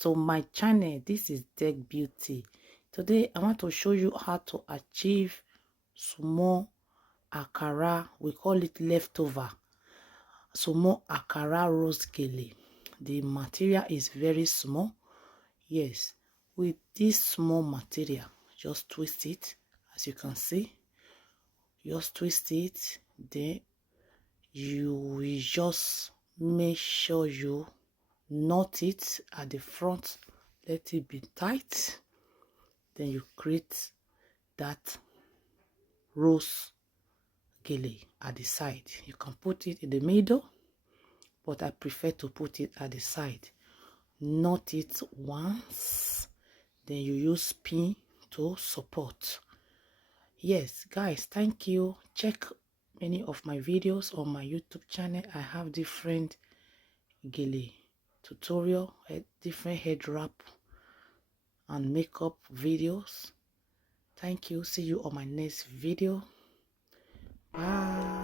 to my channel. This is Tech Beauty. Today I want to show you how to achieve small Ankara. We call it leftover small Ankara rose gele. The material is very small. Yes, with this small material, just twist it. As you can see, just twist it. Then you will just make sure you knot it at the front, let it be tight. Then you create that rose gele at the side. You can put it in the middle, but I prefer to put it at the side. Knot it once, then you use pin to support. Yes guys, thank you. Check many of my videos on my YouTube channel. I have different gele tutorial, different head wrap and makeup videos. Thank you. See you on my next video. Bye.